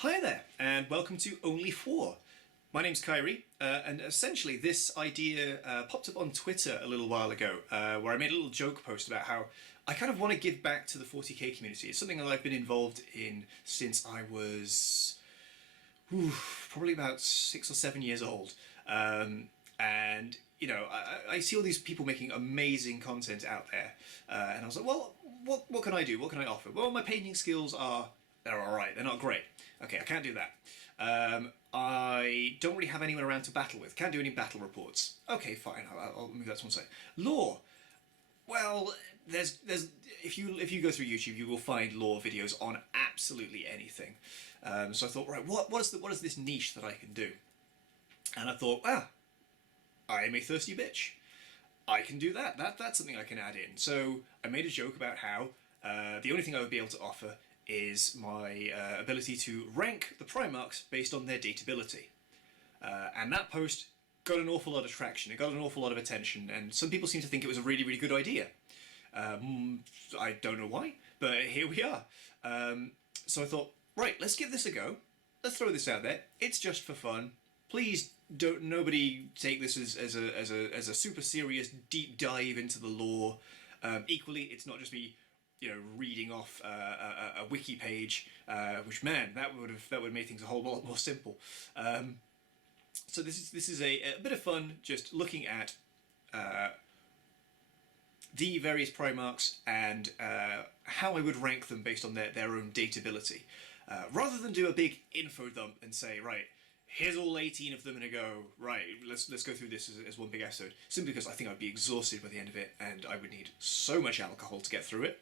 Hi there, and welcome to Only Phwoar. My name's Kyrie, and essentially this idea popped up on Twitter a little while ago, where I made a little joke post about how I kind of want to give back to the 40k community. It's something that I've been involved in since I was probably about 6 or 7 years old. And I see all these people making amazing content out there, and I was like, well, what can I do? What can I offer? Well, my painting skills they're all right. They're not great. Okay, I can't do that. I don't really have anyone around to battle with. Can't do any battle reports. Okay, fine. I'll move that to one side. Lore. Well, there's if you go through YouTube, you will find lore videos on absolutely anything. So I thought, right, what is this niche that I can do? And I thought, I am a thirsty bitch. I can do that. That's something I can add in. So I made a joke about how the only thing I would be able to offer is my ability to rank the Primarchs based on their dateability. And that post got an awful lot of traction. It got an awful lot of attention, and some people seem to think it was a really, really good idea. I don't know why, but here we are. So I thought, right, let's give this a go. Let's throw this out there. It's just for fun. Please don't nobody take this as a super serious deep dive into the lore. Equally, it's not just me, reading off a wiki page, which man, that would make things a whole lot more simple. So this is a bit of fun, just looking at the various Primarchs and how I would rank them based on their own dateability, rather than do a big info dump and say, right, here's all 18 of them, and I go, right, let's go through this as one big episode. Simply because I think I'd be exhausted by the end of it, and I would need so much alcohol to get through it.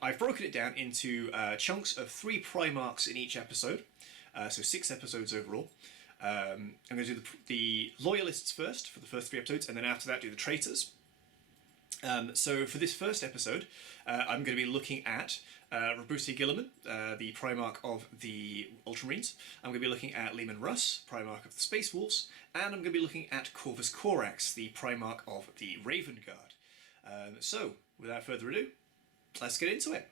I've broken it down into chunks of 3 Primarchs in each episode, so 6 episodes overall. I'm going to do the Loyalists first for the first 3 episodes, and then after that do the Traitors. So for this first episode, I'm going to be looking at Roboute Guilliman, the Primarch of the Ultramarines. I'm going to be looking at Leman Russ, Primarch of the Space Wolves, and I'm going to be looking at Corvus Corax, the Primarch of the Raven Guard. So, without further ado, let's get into it.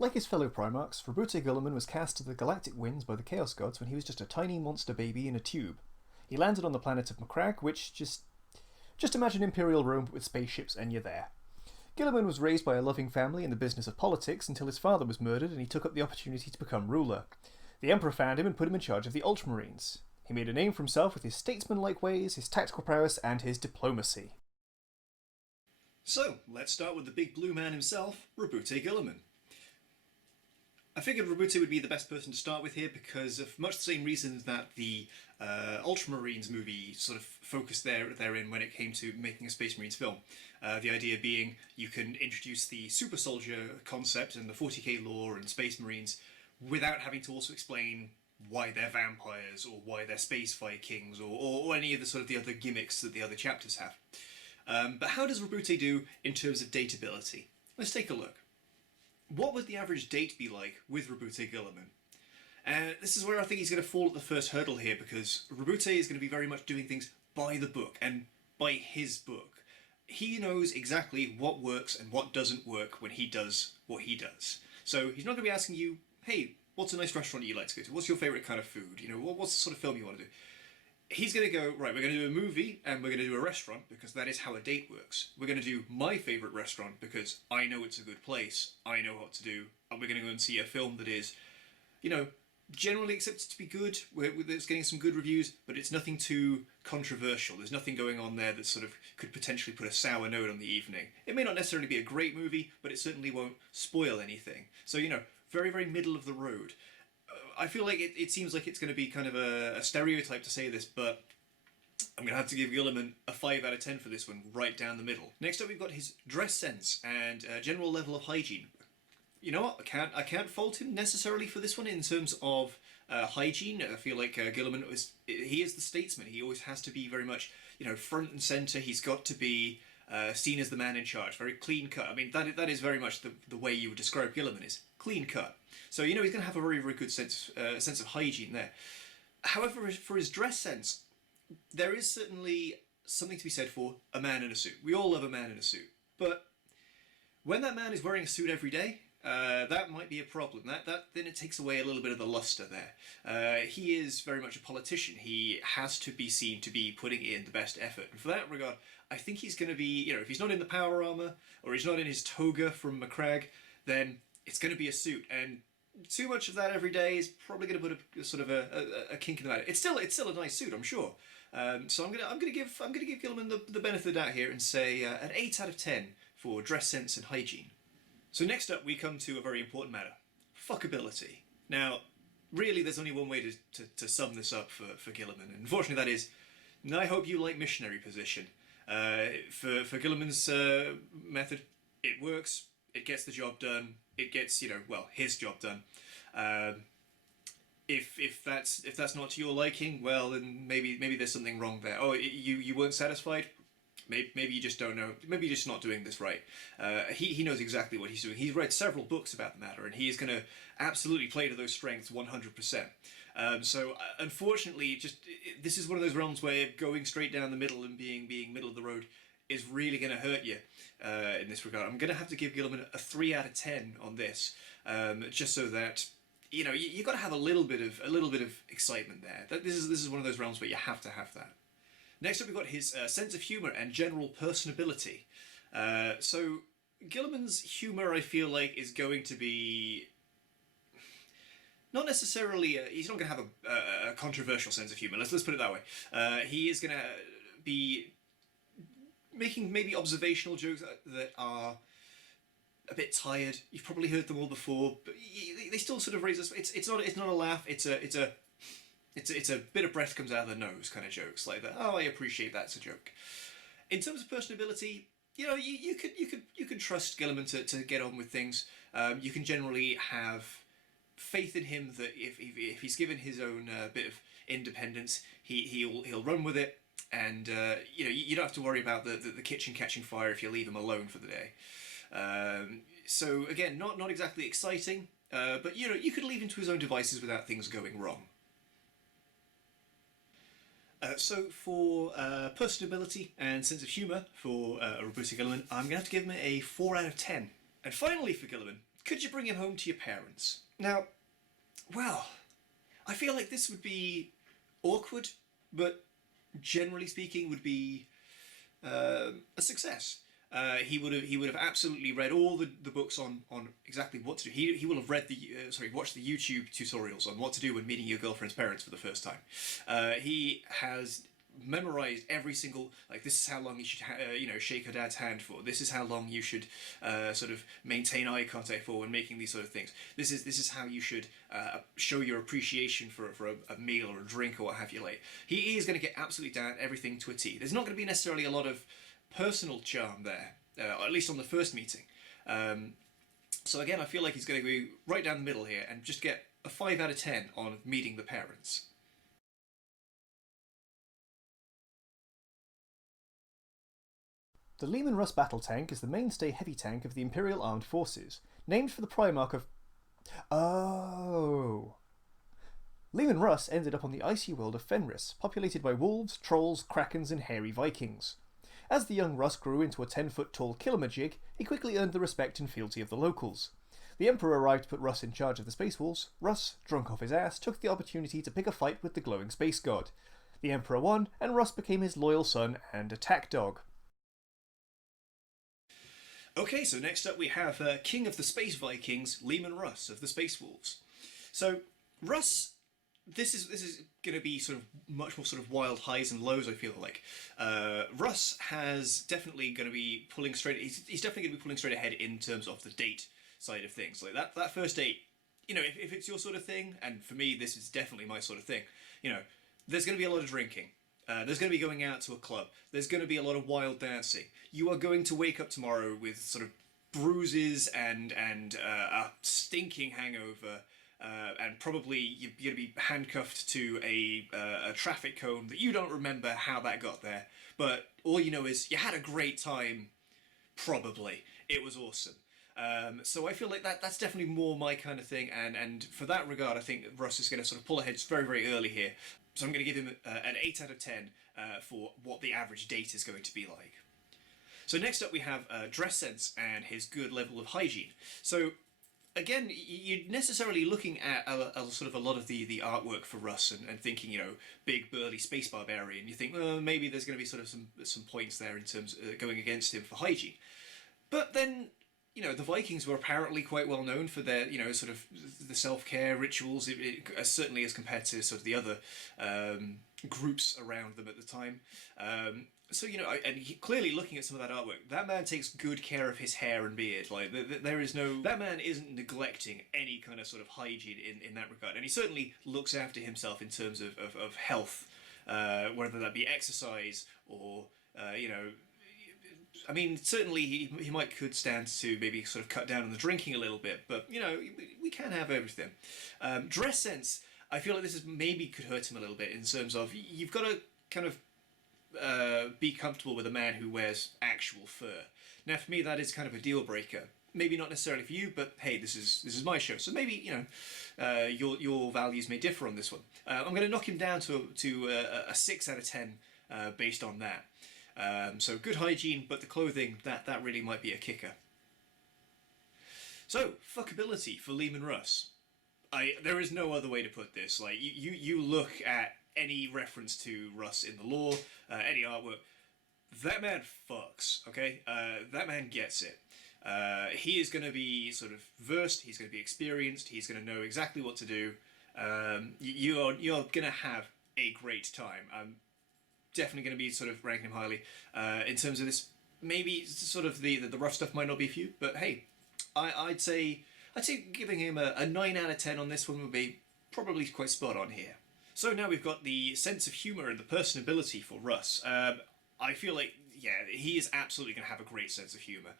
Like his fellow Primarchs, Roboute Guilliman was cast to the galactic winds by the Chaos Gods when he was just a tiny monster baby in a tube. He landed on the planet of Macragge, which just imagine Imperial Rome with spaceships and you're there. Guilliman was raised by a loving family in the business of politics until his father was murdered and he took up the opportunity to become ruler. The Emperor found him and put him in charge of the Ultramarines. He made a name for himself with his statesman-like ways, his tactical prowess, and his diplomacy. So, let's start with the big blue man himself, Roboute Guilliman. I figured Roboute would be the best person to start with here because of much the same reasons that the Ultramarines movie sort of focused therein when it came to making a Space Marines film. The idea being you can introduce the super soldier concept and the 40k lore and Space Marines without having to also explain why they're vampires or why they're space Vikings or any of the sort of the other gimmicks that the other chapters have. But how does Roboute do in terms of dateability? Let's take a look. What would the average date be like with Roboute Guilliman? This is where I think he's going to fall at the first hurdle here, because Roboute is going to be very much doing things by the book and by his book. He knows exactly what works and what doesn't work when he does what he does. So he's not going to be asking you, hey, what's a nice restaurant you like to go to? What's your favourite kind of food? What's the sort of film you want to do? He's going to go, right, we're going to do a movie and we're going to do a restaurant because that is how a date works. We're going to do my favourite restaurant because I know it's a good place, I know what to do, and we're going to go and see a film that is, generally accepted to be good, it's getting some good reviews, but it's nothing too controversial. There's nothing going on there that sort of could potentially put a sour note on the evening. It may not necessarily be a great movie, but it certainly won't spoil anything. So, very, very middle of the road. I feel like it seems like it's going to be kind of a stereotype to say this, but I'm going to have to give Guilliman a 5 out of 10 for this one, right down the middle. Next up, we've got his dress sense and general level of hygiene. You know what? I can't fault him necessarily for this one in terms of hygiene. I feel like Guilliman he is the statesman. He always has to be very much front and center. He's got to be seen as the man in charge, very clean cut. I mean, that is very much the way you would describe Guilliman, is clean cut. So he's going to have a very, very good sense of hygiene there. However, for his dress sense, there is certainly something to be said for a man in a suit. We all love a man in a suit, but when that man is wearing a suit every day, that might be a problem. That then it takes away a little bit of the luster there. He is very much a politician. He has to be seen to be putting in the best effort. And for that regard, I think he's going to be, if he's not in the power armor or he's not in his toga from Macragge, then it's going to be a suit. And too much of that every day is probably going to put a sort of a kink in the matter. It's still a nice suit, I'm sure. So I'm gonna give Guilliman the benefit of the doubt here and say an 8 out of 10 for dress sense and hygiene. So next up we come to a very important matter: fuckability. Now, really, there's only one way to sum this up for Guilliman, and unfortunately that is, I hope you like missionary position. For Guilliman's method, it works. It gets the job done. It gets his job done. If that's not to your liking, well, then maybe there's something wrong there. Oh, you weren't satisfied? Maybe you just don't know. Maybe you're just not doing this right. He knows exactly what he's doing. He's read several books about the matter, and he is going to absolutely play to those strengths 100%. So unfortunately, this is one of those realms where going straight down the middle and being middle of the road is really going to hurt you in this regard. I'm going to have to give Guilliman a 3 out of 10 on this, just so that you got to have a little bit of excitement there. This is one of those realms where you have to have that. Next up, we've got his sense of humour and general personability. So Guilliman's humour, I feel like, is going to be not necessarily. He's not going to have a controversial sense of humour. Let's put it that way. He is going to be making maybe observational jokes that are a bit tired. You've probably heard them all before, but they still sort of raise us. It's not a laugh. It's a bit of breath comes out of the nose kind of jokes like that. Oh, I appreciate that's a joke. In terms of personability, you could trust Guilliman to get on with things. You can generally have faith in him that if he's given his own bit of independence, he'll run with it, and you don't have to worry about the kitchen catching fire if you leave him alone for the day. So again, not exactly exciting, but you could leave him to his own devices without things going wrong. So for personability and sense of humour for Roboute Guilliman, I'm going to have to give him a 4 out of 10. And finally for Guilliman, could you bring him home to your parents? Now, well, I feel like this would be awkward, but generally speaking would be a success. He would have absolutely read all the books on exactly what to do. He will have read watched the YouTube tutorials on what to do when meeting your girlfriend's parents for the first time. He has memorized every single, this is how long you should shake her dad's hand for. This is how long you should sort of maintain eye contact for when making these sort of things. This is how you should show your appreciation for a meal or a drink or what have you. He is going to get absolutely down everything to a T. There's not going to be necessarily a lot of personal charm there, at least on the first meeting. So again, I feel like he's going to be right down the middle here and just get a 5 out of 10 on meeting the parents. The Leman Russ battle tank is the mainstay heavy tank of the Imperial Armed Forces, named for the Primarch of... Oh! Leman Russ ended up on the icy world of Fenris, populated by wolves, trolls, krakens and hairy Vikings. As the young Russ grew into a 10-foot-tall killamajig, he quickly earned the respect and fealty of the locals. The Emperor arrived to put Russ in charge of the Space Wolves. Russ, drunk off his ass, took the opportunity to pick a fight with the glowing space god. The Emperor won, and Russ became his loyal son and attack dog. Okay, so next up we have King of the Space Vikings, Leman Russ of the Space Wolves. So Russ, this is going to be sort of much more sort of wild highs and lows, I feel like. Russ has definitely going to be pulling straight. He's definitely going to be pulling straight ahead in terms of the date side of things. Like that first date, if it's your sort of thing, and for me this is definitely my sort of thing. There's going to be a lot of drinking. There's going to be going out to a club. There's going to be a lot of wild dancing. You are going to wake up tomorrow with sort of bruises and a stinking hangover. and probably you're going to be handcuffed to a traffic cone that you don't remember how that got there, but all you know is you had a great time. Probably it was awesome. So I feel like that's definitely more my kind of thing, and for that regard, I think Russ is going to sort of pull ahead very, very early here. So I'm going to give him an 8 out of 10 for what the average date is going to be like. So next up we have dress sense and his good level of hygiene. So again, you're necessarily looking at a sort of a lot of the artwork for Russ and thinking, big burly space barbarian. You think, well, maybe there's going to be sort of some points there in terms of going against him for hygiene. But then, the Vikings were apparently quite well known for their, sort of the self-care rituals, certainly as compared to sort of the other groups around them at the time. So, clearly looking at some of that artwork, that man takes good care of his hair and beard. Like, there is no... That man isn't neglecting any kind of sort of hygiene in that regard. And he certainly looks after himself in terms of health, whether that be exercise or, I mean, certainly he could stand to maybe sort of cut down on the drinking a little bit, but, we can't have everything. Dress sense, I feel like this maybe could hurt him a little bit in terms of you've got to kind of be comfortable with a man who wears actual fur. Now, for me, that is kind of a deal breaker. Maybe not necessarily for you, but hey, this is my show, so maybe your values may differ on this one. I'm going to knock him down to a 6 out of 10 based on that. So good hygiene, but the clothing that really might be a kicker. So fuckability for Leman Russ. There is no other way to put this. Like you look at any reference to Russ in the lore, any artwork, that man fucks, okay? That man gets it. He is going to be sort of versed, he's going to be experienced, he's going to know exactly what to do. You're going to have a great time. I'm definitely going to be sort of ranking him highly. In terms of this, maybe sort of the rough stuff might not be for you, but hey, I'd say giving him a 9 out of 10 on this one would be probably quite spot on here. So now we've got the sense of humour and the personability for Russ. I feel like, yeah, he is absolutely going to have a great sense of humour.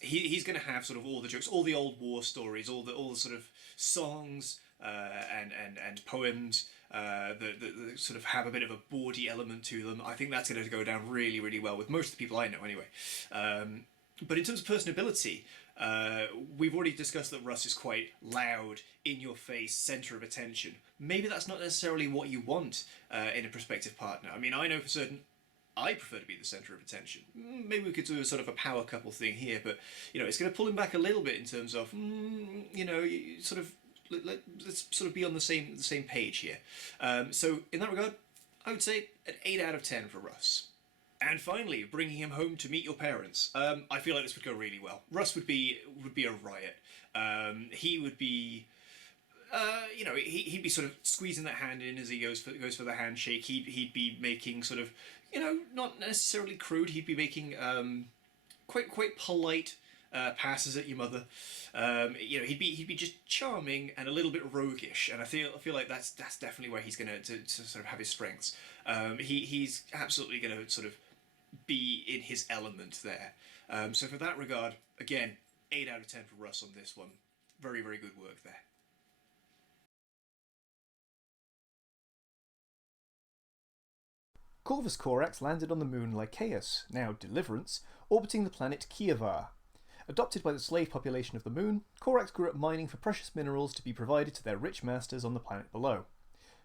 He's going to have sort of all the jokes, all the old war stories, all the sort of songs and poems that sort of have a bit of a bawdy element to them. I think that's going to go down really, really well with most of the people I know anyway. But in terms of personability, we've already discussed that Russ is quite loud, in-your-face, centre of attention. Maybe that's not necessarily what you want in a prospective partner. I mean, I know for certain I prefer to be the centre of attention. Maybe we could do a sort of a power couple thing here, but, it's going to pull him back a little bit in terms of, sort of, let's sort of be on the same page here. So in that regard, I would say an 8 out of 10 for Russ. And finally, bringing him home to meet your parents. I feel like this would go really well. Russ would be a riot. He would be, he'd be sort of squeezing that hand in as he goes for the handshake. He'd be making sort of, not necessarily crude. He'd be making quite polite passes at your mother. He'd be just charming and a little bit roguish, and I feel like that's definitely where he's going to sort of have his strengths. He's absolutely going to sort of be in his element there. So for that regard, again, 8 out of 10 for Russ on this one. Very, very good work there. Corvus Corax landed on the moon Lycaeus, now Deliverance, orbiting the planet Phwoar. Adopted by the slave population of the moon, Corax grew up mining for precious minerals to be provided to their rich masters on the planet below.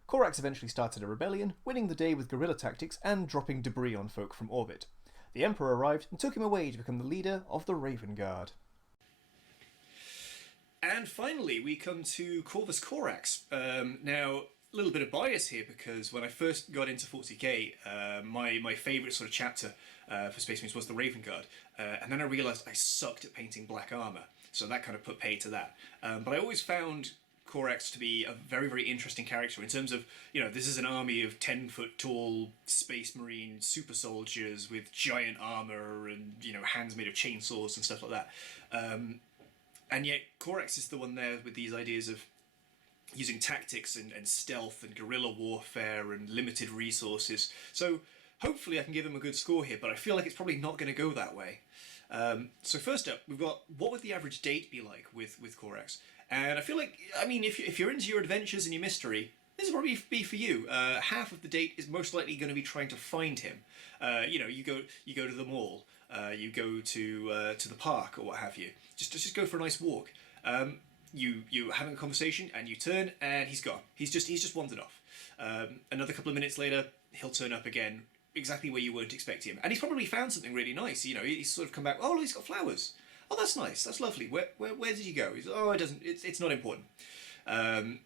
Corax eventually started a rebellion, winning the day with guerrilla tactics and dropping debris on folk from orbit. The Emperor arrived and took him away to become the leader of the Raven Guard. And finally, we come to Corvus Corax. Now, a little bit of bias here, because when I first got into 40k, my favourite sort of chapter for Space Marines was the Raven Guard, and then I realised I sucked at painting black armour, so that kind of put pay to that. But I always found Corax to be a very, very interesting character in terms of, this is an army of 10-foot tall Space Marine super soldiers with giant armour and, hands made of chainsaws and stuff like that. And yet Corax is the one there with these ideas of using tactics and stealth and guerrilla warfare and limited resources. So hopefully I can give him a good score here, but I feel like it's probably not going to go that way. So first up, we've got, what would the average date be like with Corax? And I feel like, I mean, if you're into your adventures and your mystery, this will probably be for you. Half of the date is most likely going to be trying to find him. You go to the mall, you go to the park or what have you. Just go for a nice walk. You having a conversation and you turn and he's gone. He's just wandered off. Another couple of minutes later, he'll turn up again, exactly where you weren't expecting him, and he's probably found something really nice. He's sort of come back. Oh, he's got flowers. Oh, that's nice. That's lovely. Where did he go? He's, oh, it doesn't. It's not important. And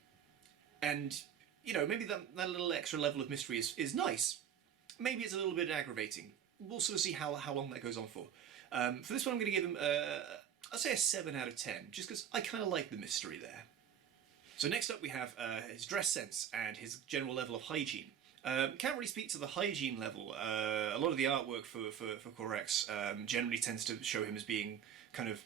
maybe that little extra level of mystery is nice. Maybe it's a little bit aggravating. We'll sort of see how long that goes on for. For this one, I'm going to give him I'll say a 7 out of 10, just because I kind of like the mystery there. So next up we have his dress sense and his general level of hygiene. Can't really speak to the hygiene level. A lot of the artwork for Corax generally tends to show him as being kind of,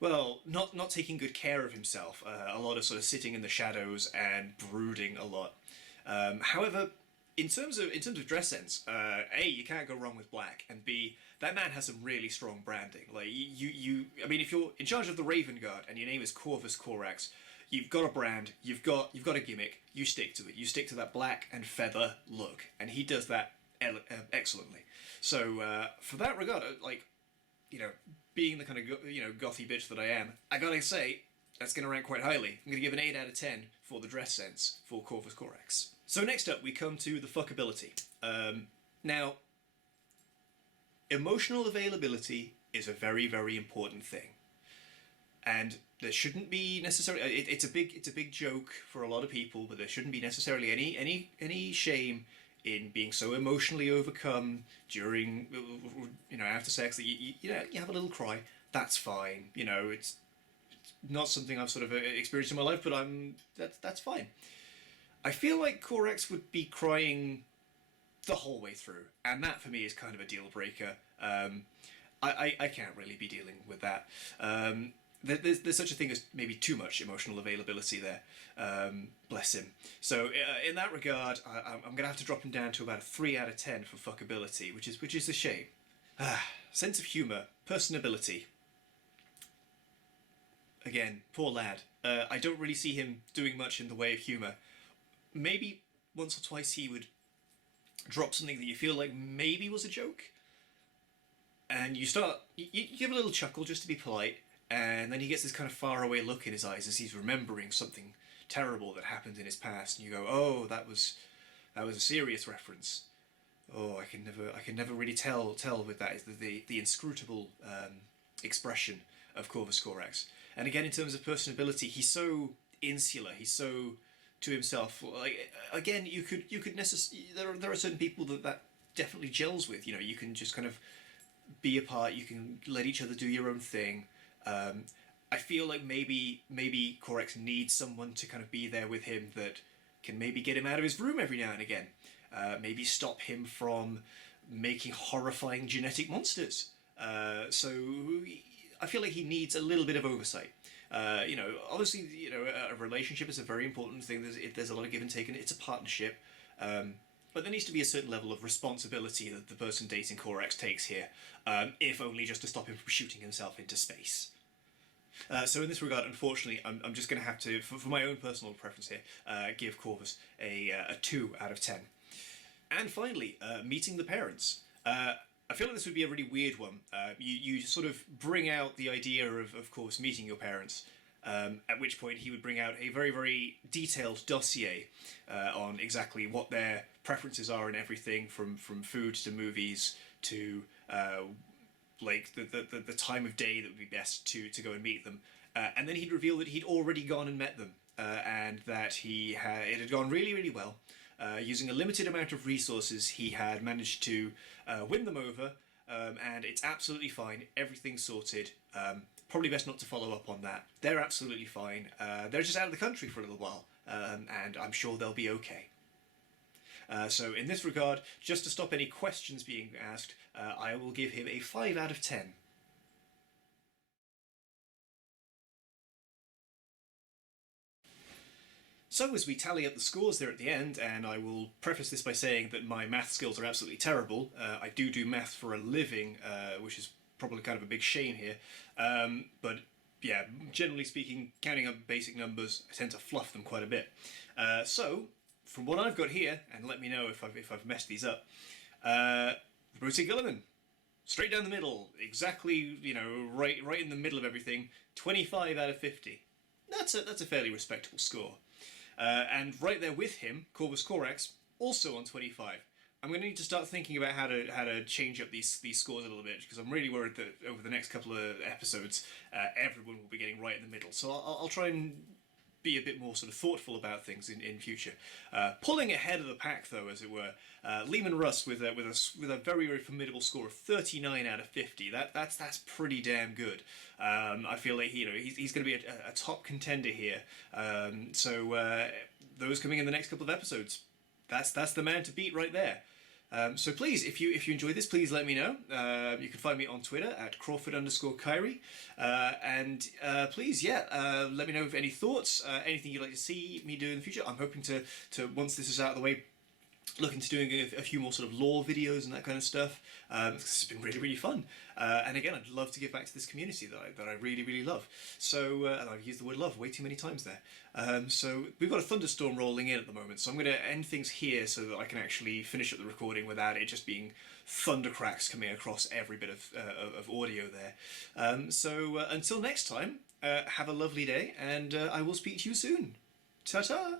well, not taking good care of himself. A lot of sort of sitting in the shadows and brooding a lot. However, in terms of dress sense, A, you can't go wrong with black, and B, that man has some really strong branding. Like I mean, if you're in charge of the Raven Guard and your name is Corvus Corax, you've got a brand, you've got a gimmick, you stick to it. You stick to that black and feather look, and he does that excellently. So for that regard, being the kind of gothy bitch that I am, I gotta say that's gonna rank quite highly. I'm gonna give an 8 out of 10 for the dress sense for Corvus Corax. So next up we come to the fuckability. Now, emotional availability is a very, very important thing, and there shouldn't be necessarily. It's a big joke for a lot of people, but there shouldn't be necessarily any shame in being so emotionally overcome during after sex that you have a little cry. That's fine. It's not something I've sort of experienced in my life, but that's fine. I feel like Corax would be crying the whole way through, and that for me is kind of a deal breaker. I can't really be dealing with that. There's such a thing as maybe too much emotional availability there. Bless him. So in that regard, I'm going to have to drop him down to about a 3 out of 10 for fuckability, which is a shame. Sense of humour, personability. Again, poor lad. I don't really see him doing much in the way of humour. Maybe once or twice he would drop something that you feel like maybe was a joke, and you give a little chuckle just to be polite, and then he gets this kind of faraway look in his eyes as he's remembering something terrible that happened in his past, and you go, oh, that was a serious reference. Oh, I can never really tell with that. It's the inscrutable expression of Corvus Corax. And again, in terms of personability, he's so insular. He's so to himself. Like, again, you could there are certain people that definitely gels with. You can just kind of be apart. You can let each other do your own thing. I feel like maybe Corax needs someone to kind of be there with him that can maybe get him out of his room every now and again. Maybe stop him from making horrifying genetic monsters. So I feel like he needs a little bit of oversight. Obviously, a relationship is a very important thing. There's a lot of give and take, and it's a partnership. But there needs to be a certain level of responsibility that the person dating Corax takes here, if only just to stop him from shooting himself into space. So in this regard, unfortunately, I'm just going to have to, for my own personal preference here, give Corvus a 2 out of 10. And finally, meeting the parents. I feel like this would be a really weird one. You sort of bring out the idea of course, meeting your parents, at which point he would bring out a very, very detailed dossier on exactly what their preferences are and everything, from food to movies to like the time of day that would be best to go and meet them. And then he'd reveal that he'd already gone and met them, and that it had gone really, really well. Using a limited amount of resources, he had managed to win them over, and it's absolutely fine. Everything's sorted. Probably best not to follow up on that. They're absolutely fine. They're just out of the country for a little while, and I'm sure they'll be okay. So in this regard, just to stop any questions being asked, I will give him a 5 out of 10. So as we tally up the scores there at the end, and I will preface this by saying that my math skills are absolutely terrible. I do math for a living, which is probably kind of a big shame here. But yeah, generally speaking, counting up basic numbers, I tend to fluff them quite a bit. So, from what I've got here, and let me know if I've messed these up, Roboute Guilliman, straight down the middle, exactly, right in the middle of everything, 25 out of 50. That's a fairly respectable score. And right there with him, Corvus Corax, also on 25. I'm going to need to start thinking about how to change up these scores a little bit, because I'm really worried that over the next couple of episodes, everyone will be getting right in the middle. So I'll try and be a bit more sort of thoughtful about things in future. Pulling ahead of the pack, though, as it were, Leman Russ with a very, very formidable score of 39 out of 50. That's pretty damn good. I feel like he's going to be a top contender here. So those coming in the next couple of episodes, that's the man to beat right there. So please, if you enjoy this, please let me know. You can find me on Twitter at Crawford_Kyrie. And please, let me know if any thoughts, anything you'd like to see me do in the future. I'm hoping to once this is out of the way, look into doing a few more sort of lore videos and that kind of stuff. It's been really, really fun. And again, I'd love to give back to this community that I really, really love. So, and I've used the word love way too many times there. So we've got a thunderstorm rolling in at the moment, so I'm going to end things here so that I can actually finish up the recording without it just being thunder cracks coming across every bit of audio there. So until next time, have a lovely day, and I will speak to you soon. Ta-ta!